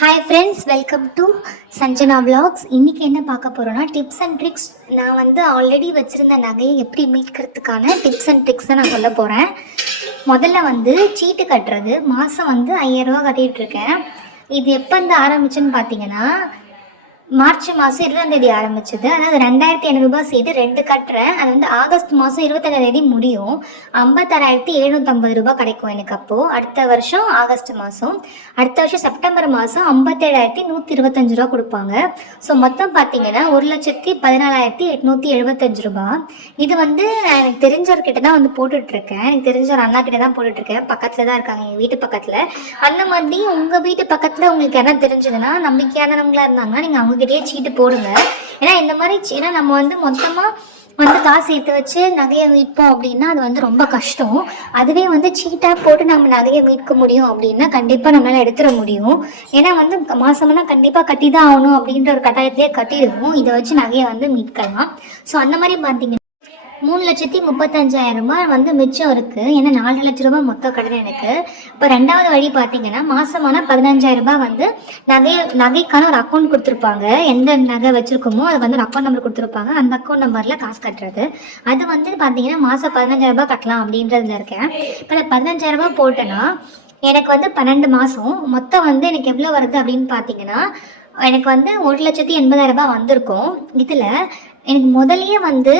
Hi friends welcome to Sanjana vlogs. இன்றைக்கி என்ன பார்க்க போகிறோன்னா டிப்ஸ் அண்ட் ட்ரிக்ஸ் நான் வந்து ஆல்ரெடி வச்சுருந்த நகையை எப்படி மீட்கிறதுக்கான டிப்ஸ் அண்ட் ட்ரிக்ஸை நான் சொல்ல போகிறேன் முதல்ல வந்து சீட்டு கட்டுறது. மாதம் வந்து ஐயாயிரரூவா கட்டிகிட்டு இருக்கேன். இது எப்போ வந்து ஆரம்பிச்சுன்னு பார்த்தீங்கன்னா மார்ச் மாதம் இருபதாம் தேதி ஆரம்பிச்சது. அதாவது ரெண்டாயிரத்தி ஐநூறுரூபா சேர்த்து ரெண்டு கட்டுறேன். அது வந்து ஆகஸ்ட் மாதம் இருபத்தஞ்சாம் தேதி முடியும். ஐம்பத்தாறாயிரத்தி எழுநூற்றம்பது ரூபாய் கிடைக்கும் எனக்கு அப்போது அடுத்த வருஷம் ஆகஸ்ட் மாதம் அடுத்த வருஷம் செப்டம்பர் மாதம் ஐம்பத்தேழாயிரத்தி நூற்றி இருபத்தஞ்சு ரூபா கொடுப்பாங்க. ஸோ மொத்தம் பார்த்தீங்கன்னா ஒரு லட்சத்தி பதினாலாயிரத்தி எட்நூற்றி எழுபத்தஞ்சு ரூபா இது வந்து நான் எனக்கு தெரிஞ்சவர்கிட்ட தான் வந்து போட்டுட்ருக்கேன். எனக்கு தெரிஞ்ச ஒரு அண்ணா கிட்ட தான் போட்டுட்ருக்கேன். பக்கத்தில் தான் இருக்காங்க எங்கள் வீட்டு பக்கத்தில். அந்த மாதிரி உங்கள் வீட்டு பக்கத்தில் உங்களுக்கு என்ன தெரிஞ்சதுன்னா நம்பிக்கையானவங்களா இருந்தாங்கன்னா நீங்கள் அவங்ககிட்டயே சீட்டு போடுங்க. ஏன்னா இந்த மாதிரி ஏன்னா நம்ம வந்து மொத்தமாக வந்து காசு சேர்த்து வச்சு நகையை மீட்போம் அப்படின்னா அது வந்து ரொம்ப கஷ்டம். அதுவே வந்து சீட்டாக போட்டு நம்ம நகையை மீட்க முடியும் அப்படின்னா கண்டிப்பாக நம்மளால எடுத்துட முடியும். ஏன்னா வந்து மாசம்னா கண்டிப்பாக கட்டி தான் ஆகணும் அப்படின்ற ஒரு கட்டாயத்திலே கட்டிடுவோம். இதை வச்சு நகையை வந்து மீட்கலாம். ஸோ அந்த மாதிரி பார்த்தீங்கன்னா மூணு லட்சத்தி முப்பத்தஞ்சாயிரம் ரூபாய் வந்து மிச்சம் இருக்கு. ஏன்னா நாலு லட்ச ரூபாய் மொத்த கடன் எனக்கு. இப்போ ரெண்டாவது வழி பார்த்தீங்கன்னா மாசமான பதினஞ்சாயிரம் ரூபாய் வந்து நகை நகைக்கான ஒரு அக்கௌண்ட் கொடுத்துருப்பாங்க. எந்த நகை வச்சிருக்கோமோ அது வந்து ஒரு அக்கௌண்ட் நம்பர் கொடுத்துருப்பாங்க. அந்த அக்கௌண்ட் நம்பர்ல காசு கட்டுறது. அது வந்து பார்த்தீங்கன்னா மாசம் பதினஞ்சாயிரம் ரூபாய் கட்டலாம் அப்படின்றதுல இருக்கேன். இப்போ நான் பதினஞ்சாயிரம் ரூபாய் போட்டேன்னா எனக்கு வந்து பன்னெண்டு மாதம் மொத்தம் வந்து எனக்கு எவ்வளோ வருது அப்படின்னு பார்த்தீங்கன்னா எனக்கு வந்து ஒரு லட்சத்தி எண்பதாயிரம் ரூபாய் வந்திருக்கும். இதில் எனக்கு முதல்லயே வந்து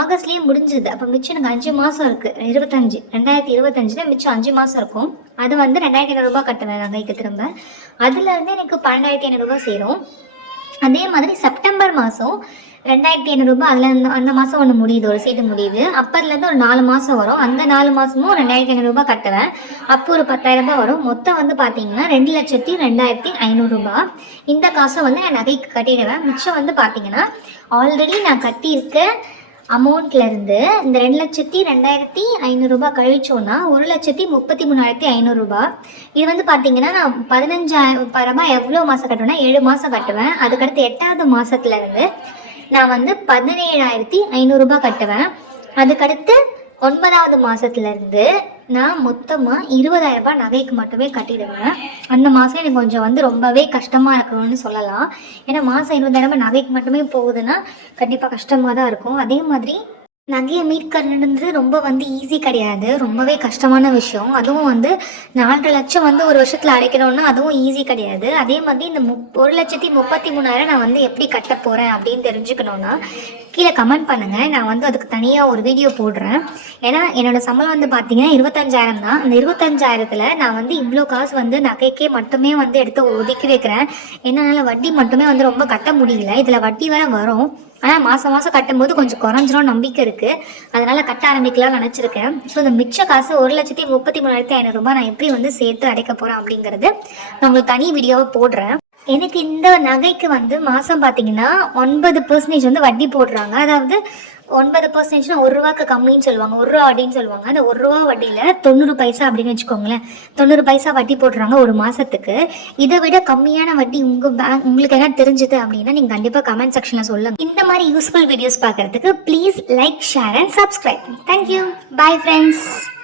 ஆகஸ்ட்லேயே முடிஞ்சுது. அப்போ மிச்சம் எனக்கு அஞ்சு மாதம் இருக்குது இருபத்தஞ்சு. ரெண்டாயிரத்தி இருபத்தஞ்சில் மிச்சம் அஞ்சு மாதம் இருக்கும். அது வந்து ரெண்டாயிரத்தி ஐநூறுரூபா கட்டுவேன் நகைக்கு திரும்ப. அதுலேருந்து எனக்கு பன்னெண்டாயிரத்தி ஐநூறுரூபா சேரும். அதே மாதிரி செப்டம்பர் மாதம் ரெண்டாயிரத்தி ஐநூறுரூபா அதில் அந்த அந்த மாதம் ஒன்று முடியுது ஒரு சீட்டு முடியுது. அப்போதுலேருந்து ஒரு நாலு மாதம் வரும். அந்த நாலு மாதமும் ரெண்டாயிரத்தி ஐநூறுரூபா கட்டுவேன். அப்போ ஒரு பத்தாயிரம் ரூபாய் வரும். மொத்தம் வந்து பார்த்தீங்கன்னா ரெண்டு லட்சத்தி ரெண்டாயிரத்தி ஐநூறுரூபா இந்த காசை வந்து நான் நகைக்கு கட்டிடுவேன். மிச்சம் வந்து பார்த்தீங்கன்னா ஆல்ரெடி நான் கட்டியிருக்க அமௌண்ட்ல இருந்து இந்த ரெண்டு லட்சத்தி ரெண்டாயிரத்தி ஐநூறுரூபா கழிச்சோன்னா ஒரு லட்சத்தி முப்பத்தி மூணாயிரத்தி ஐநூறுரூபா இது வந்து பார்த்தீங்கன்னா நான் பதினஞ்சாயிரம் ரூபாய் எவ்வளோ மாதம் கட்டுவேன்னா ஏழு மாதம் கட்டுவேன். அதுக்கடுத்து எட்டாவது மாசத்துல இருந்து நான் வந்து பதினேழாயிரத்தி ஐநூறுரூபா கட்டுவேன். அதுக்கடுத்து ஒன்பதாவது மாதத்துலேருந்து நான் மொத்தமாக இருபதாயிரம் ரூபாய் நகைக்கு மட்டுமே கட்டிடுவேன். அந்த மாதம் எனக்கு கொஞ்சம் வந்து ரொம்பவே கஷ்டமாக இருக்கணும்னு சொல்லலாம். ஏன்னா மாதம் இருபதாயிரம் ரூபாய் நகைக்கு மட்டுமே போகுதுன்னா கண்டிப்பாக கஷ்டமாக தான் இருக்கும். அதே மாதிரி நகையை மீட்கிறது ரொம்ப வந்து ஈஸி கிடையாது. ரொம்பவே கஷ்டமான விஷயம். அதுவும் வந்து நாலரை லட்சம் வந்து ஒரு வருஷத்தில் அடைக்கணும்னா அதுவும் ஈஸி கிடையாது. அதே மாதிரி இந்த முப் ஒரு லட்சத்தி முப்பத்தி மூணாயிரம் நான் வந்து எப்படி கட்ட போகிறேன் அப்படின்னு தெரிஞ்சுக்கணும்னா கீழே கமெண்ட் பண்ணுங்கள் நான் வந்து அதுக்கு தனியாக ஒரு வீடியோ போடுறேன். ஏன்னா என்னோட சம்பளம் வந்து பார்த்தீங்கன்னா இருபத்தஞ்சாயிரம் தான். அந்த இருபத்தஞ்சாயிரத்தில் நான் வந்து இவ்வளோ காசு வந்து நகைக்கே மட்டுமே வந்து எடுத்து ஒதுக்கி வைக்கிறேன். என்னால் வட்டி மட்டுமே வந்து ரொம்ப கட்ட முடியல. இதில் வட்டி வேற வரும். ஆனால் மாதம் மாதம் கட்டும்போது கொஞ்சம் குறைஞ்சிரும் நம்பிக்கை இருக்குது அதனால் கட்ட ஆரம்பிக்கலாம் நினச்சிருக்கேன். ஸோ இந்த மிச்ச காசு ஒரு லட்சத்தி முப்பத்தி மூணாயிரத்தி ஐநூறுரூபா நான் எப்படி வந்து சேர்த்து அடைக்க போகிறேன் அப்படிங்கிறது நான் உங்களுக்கு தனி வீடியோவை போடுறேன். எனக்கு இந்த நகைக்கு வந்து மாதம் பார்த்தீங்கன்னா ஒன்பது பர்சன்டேஜ் வந்து வட்டி போடுறாங்க. அதாவது ஒன்பது பர்சன்டேஜ்னா ஒரு ரூபாக்கு கம்மின்னு சொல்லுவாங்க. ஒரு ரூபா அப்படின்னு சொல்லுவாங்க. அந்த ஒரு ரூபா வட்டியில் தொண்ணூறு பைசா அப்படின்னு வச்சுக்கோங்களேன். தொண்ணூறு பைசா வட்டி போடுறாங்க ஒரு மாதத்துக்கு இதை விட கம்மியான வட்டி உங்கள் பேங்க் உங்களுக்கு என்ன தெரிஞ்சது அப்படின்னா நீங்கள் கண்டிப்பாக கமெண்ட் செக்ஷனில் சொல்லுங்கள் இந்த மாதிரி யூஸ்ஃபுல் வீடியோஸ் பார்க்குறதுக்கு please like share and subscribe thank you bye friends